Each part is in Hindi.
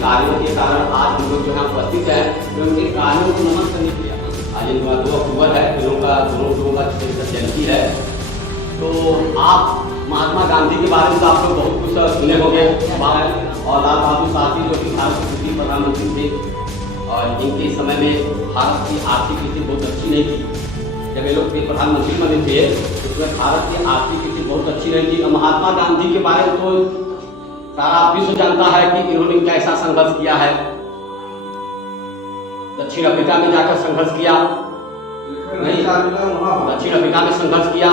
कार्यों के कारण आज हम लोग जो है उपस्थित है, तो उनके कार्यों को नमन करने के लिए आज इनका 2 अक्टूबर है, दोनों लोगों का जयंती है। तो आप महात्मा गांधी के बारे में तो आप लोग बहुत कुछ सुने होंगे, और लाल बहादुर शास्त्री जो कि भारत के द्वितीय प्रधानमंत्री थे, और इनके समय में भारत की आर्थिक स्थिति बहुत अच्छी नहीं थी। जब ये लोग प्रधानमंत्री बने थे उसमें भारत की आर्थिक स्थिति बहुत अच्छी नहीं थी। महात्मा गांधी के बारे में तो सारा विश्व जानता है कि इन्होंने कैसा संघर्ष किया है। दक्षिण अफ्रीका में जाकर संघर्ष किया, नहीं दक्षिण अफ्रीका में संघर्ष किया,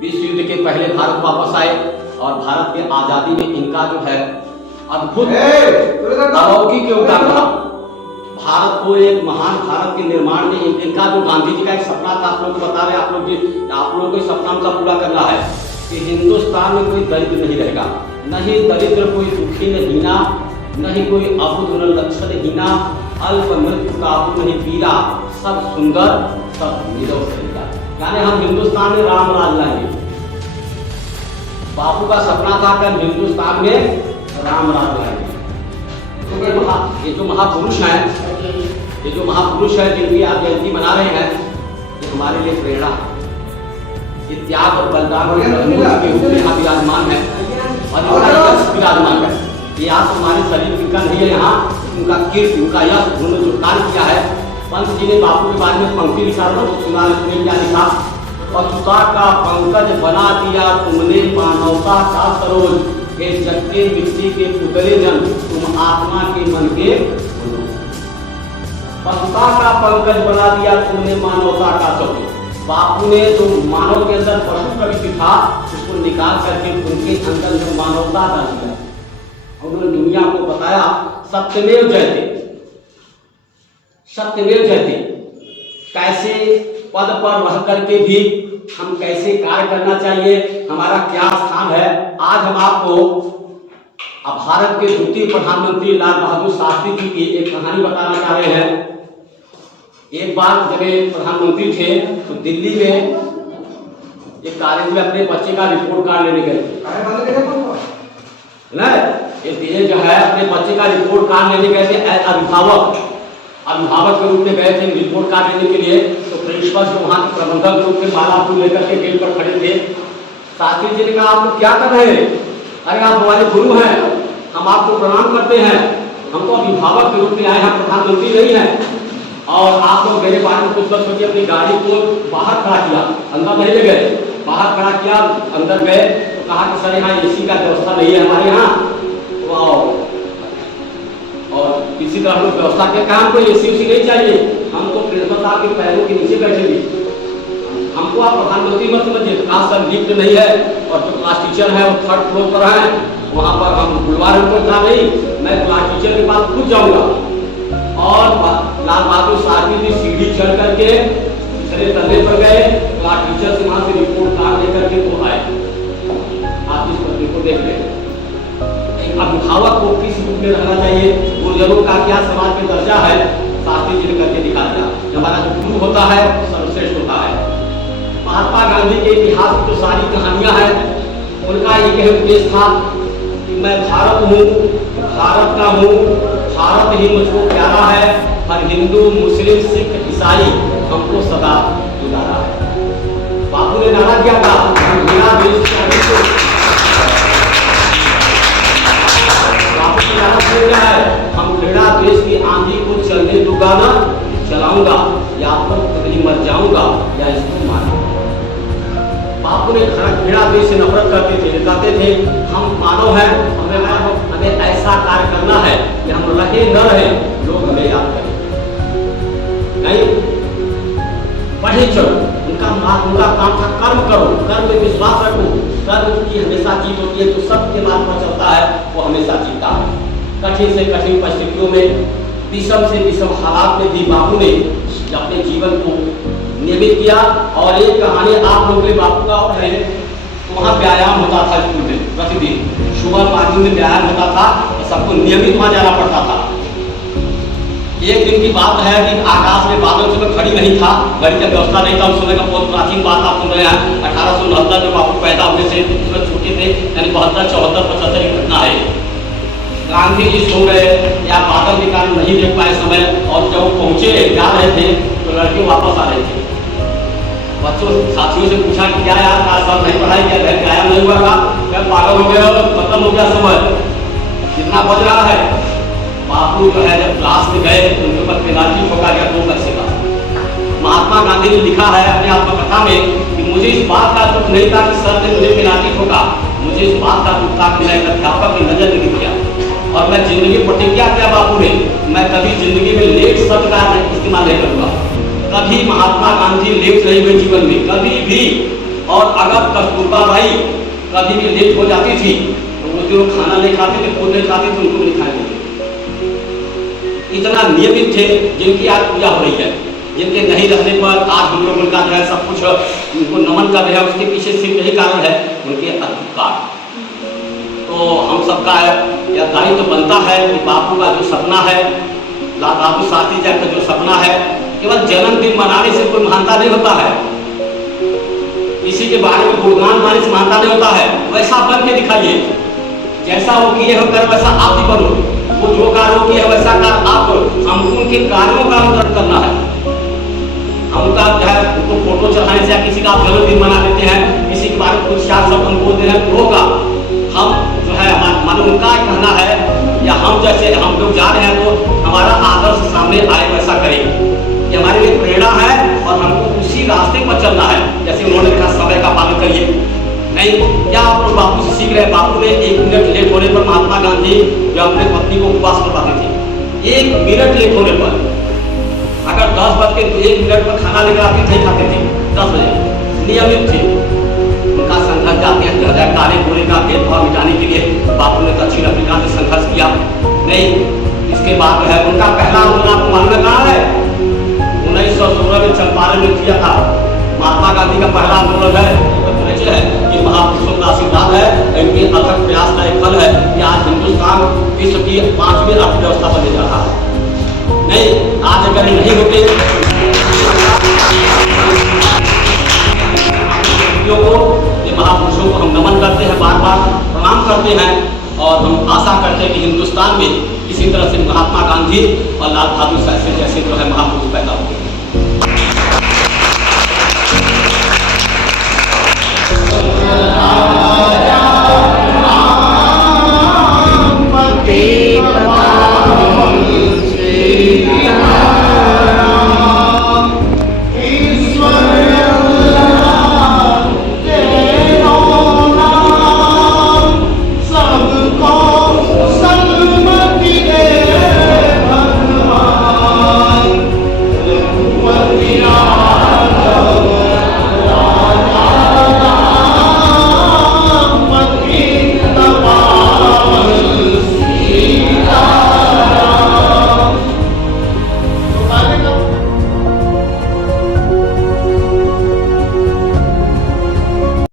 विश्व युद्ध के पहले भारत वापस आए और भारत के आजादी में इनका जो है अद्भुत अलौकिक योगदान रहा। भारत को एक महान भारत के निर्माण में इनका जो गांधी जी का एक सपना था, आप लोग को बता रहे, आप लोगों को सपना उनका पूरा करना है कि हिंदुस्तान में कोई दरिद्र नहीं रहेगा, न ही दरिद्र कोई दुखी न हीना, न ही कोई अबुध न लक्षण हीना, अल्प मृत्यु काबू नहीं पीरा, सब सुंदर सब निरव रहेगा। यानी हम हिंदुस्तान में राम राज लाएंगे। बापू का सपना था कि हिंदुस्तान में राम राज लाएंगे। तो ये जो महापुरुष हैं, ये जो महापुरुष है जिनकी आप जयंती मना रहे हैं, ये हमारे लिए प्रेरणा है। ये त्याग और बलिदान के रूप में यहाँ विराजमान है और इनका यश विराजमान है। ये आप हमारे शरीर का नहीं है, यहाँ उनका कीर्ति, उनका यश, उन्होंने जो कार्य किया है। पंत जी ने बापू के बारे में पंक्ति लिखा था, तो सुना सुने क्या लिखा, पशुता का पंकज बना दिया तुमने मानवता का सरोज, के जग के मिट्टी के पुतले जन तुम आत्मा के मन के बोलो। पशुता का पंकज बना दिया तुमने मानवता का सरोज। बापू ने जो मानव के अंदर पशु प्रवृत्ति था उसको निकाल करके उनके अंदर जो मानवता डाल दिया, उन्होंने दुनिया को बताया सत्यमेव जयते, सत्यमेव जयते। कैसे पद पर रह करके भी हम कैसे कार्य करना चाहिए, हमारा क्या स्थान है। आज हम आपको भारत के द्वितीय प्रधानमंत्री लाल बहादुर शास्त्री जी की एक कहानी बताना चाह रहे हैं। एक बार जब वे प्रधानमंत्री थे तो दिल्ली में एक कॉलेज में अपने बच्चे का रिपोर्ट कार्ड लेने गए थे। ये जो है अपने बच्चे का रिपोर्ट कार्ड लेने गए थे। अभिभावक के रूप में गए थे रिपोर्ट कार्ड लेने के लिए। तो प्रिंसिपल जो वहाँ के प्रबंधक के रूप में माला फूल लेकर के गेट पर खड़े थे। शास्त्री जी ने कहा आप लोग क्या कर रहे हैं? अरे आप हमारे गुरु हैं, हम आपको प्रणाम करते हैं, हम तो अभिभावक के रूप में आए हैं, प्रधानमंत्री नहीं है। और आप लोग मेरे बारे में कुछ सोचिए। अपनी गाड़ी को बाहर खड़ा किया, अंदर नहीं ले गए, बाहर खड़ा किया, अंदर गए तो कहा कि सर यहाँ एसी का व्यवस्था नहीं है हमारे यहाँ, और किसी तरह लोग व्यवस्था के कहा हमको एसी उसी नहीं चाहिए, हम तो प्रिंसिपल साहब के पैरों के नीचे बैठेंगे, हमको आप प्रधानमंत्री मत समझिए। कहा सर लिफ्ट नहीं है और जो क्लास टीचर है वो 3rd फ्लोर पर है, वहाँ पर हम बुलवार पर था नहीं, मैं क्लास टीचर के पास खुद जाऊँगा। और लाल बहादुर शास्त्री जी सीढ़ी चढ़ करके दूसरे तल्ले पर गए, क्लास टीचर से वहाँ से रिपोर्ट कार्ड लेकर के तो आए। आप इस पत्र को देख लें। अभिभावक को किस रूप में रहना चाहिए, गुरुजनों का क्या समाज में दर्जा है, शास्त्री जी ने करके दिखा दिया। हमारा जो गुरु होता है सर्वश्रेष्ठ होता है। महात्मा गांधी के इतिहास की जो सारी कहानियां हैं, उनका एक उद्देश्य था कि मैं भारत हूँ, भारत का हूँ, भारत ही मुझको प्यारा है, हर हिंदू मुस्लिम सिख ईसाई हमको सदा दुलारा है। बापू ने नारा दिया था मेरा देश क्या है, हम घृणा द्वेष की आंधी को चलने दूंगा ना चलाऊंगा, या तो खुद ही मर जाऊंगा या इसको मारूंगा। बापू ने घृणा द्वेष से नफरत करते थे, कहते थे हम मानव हैं, हमें ऐसा कार्य करना है कि हम रहे न रहे लोग हमें याद करें। नहीं पढ़े चलो, उनका काम था कर्म करो, कर्म में विश्वास रखो, कर्म की हमेशा जीत होती है। जो सबके मार्ग पर चलता है वो हमेशा जीतता है। कठिन से कठिन परिस्थितियों में, विषम से विषम हालात में भी बापू ने अपने जीवन को नियमित किया। और एक कहानी आप लोगों के बापू का और है, वहाँ व्यायाम होता था स्कूल में प्रतिदिन, सुबह मॉर्निंग में व्यायाम होता था और सबको नियमित वहाँ जाना पड़ता था। एक दिन की बात है कि आकाश में बादल समय खड़ी नहीं था, घड़ी का व्यवस्था नहीं था। उस समय का बहुत प्राचीन बात आप सुन रहे हैं। 1869 में बापू पैदा होने से उसमें छोटे थे, यानी 72, 74, 75 की घटना है। गांधी जी सो गए या बादल के कारण नहीं देख पाए समय, और जब वो पहुंचे जा रहे थे तो लड़के वापस आ रहे थे। बच्चों साथियों से पूछा कि क्या यार आज सर नहीं पढ़ाई किया, घर पे आया नहीं हुआ था, क्या पागल हो गया, खत्म हो गया समय, कितना बज रहा है। बापू जो है जब क्लास में गए तो उनके ऊपर पेनाल्टी ठोका गया 2 पैसे का। महात्मा गांधी ने लिखा है अपने आत्मकथा में कि मुझे इस बात का दुख नहीं था कि सर ने मुझे पेनाल्टी ठोका, मुझे इस बात का दुख था कि मैं एक अध्यापक की नजर नहीं किया, और मैं जिंदगी प्रतिज्ञा किया बापू ने, मैं कभी जिंदगी में लेट शब्द का इस्तेमाल नहीं करूंगा। कभी महात्मा गांधी लेट नहीं हुए जीवन में, कभी भी। और अगर कस्तूरबा बाई कभी भी लेट हो जाती थी तो वो जो खाना नहीं खाते थे, खुद नहीं खाते थे, उनको नहीं खाते थे। इतना नियमित थे। जिनकी आज पूजा हो रही है, जिनके नहीं रहने पर आज हम लोग उनका जो है सब कुछ उनको नमन कर रहे हैं, उसके पीछे सिर्फ यही कारण है, उनके अधिकार। तो हम सबका यह दायित्व तो बनता है कि बापू का जो सपना है, लाल बहादुर शास्त्री जी का जो सपना है, केवल जन्मदिन मनाने से कोई महानता नहीं होता है, किसी के बारे में गुणगान गाने से महानता नहीं होता है। वैसा बन के दिखाइए, जैसा वो किए हो कर वैसा आप भी बनो, वो जो कार्य किए है वैसा कार्य आप करो। हमको उनके कार्यों का अनुकरण करना है। हम उनका जो है उनको फोटो चढ़ाने से या किसी का आप जन्मदिन मना देते हैं, किसी के बारे में कुछ 4 शब्द हम बोल दे रहे हैं तो होगा। हम जो है मानो उनका कहना है, या हम जैसे हम लोग जा रहे हैं तो हमारा आदर्श सामने आए वैसा करें, ये हमारे लिए प्रेरणा है, और हमको उसी रास्ते पर चलना है। जैसे उन्होंने कहा समय का पालन करिए, नहीं क्या आप लोग बापू से सीख रहे हैं। बापू ने 1 मिनट लेट होने पर महात्मा गांधी जो अपने पत्नी को उपवास करवाते थे, 1 मिनट लेट होने पर, अगर 10 बज के 1 मिनट पर खाना लेकर आते नहीं खाते थे, 10 बजे नियमित थे। उनका संघर्ष जाते हैं 2000 काले गोरे का भेदभाव मिटाने के लिए बापू ने दक्षिण अफ्रीका से संघर्ष किया। नहीं, इसके बाद जो है उनका पहला आंदोलन आपको मालूम कहाँ है, 1916 में चंपारण में किया था। महात्मा गांधी का पहला आंदोलन है, परिचय है कि महापुरुषों का आशीर्वाद है, इनके अथक प्रयास का एक फल है कि आज हिंदुस्तान विश्व की 5वीं अर्थव्यवस्था बन जा रहा है। नहीं, आज अगर नहीं होते को, ये महापुरुषों को हम नमन करते हैं, बार बार प्रणाम करते हैं, और हम आशा करते हैं कि हिंदुस्तान में इसी तरह से महात्मा गांधी और लाल बहादुर शास्त्री जैसे जो है महापुरुष पैदा होंगे। Yeah.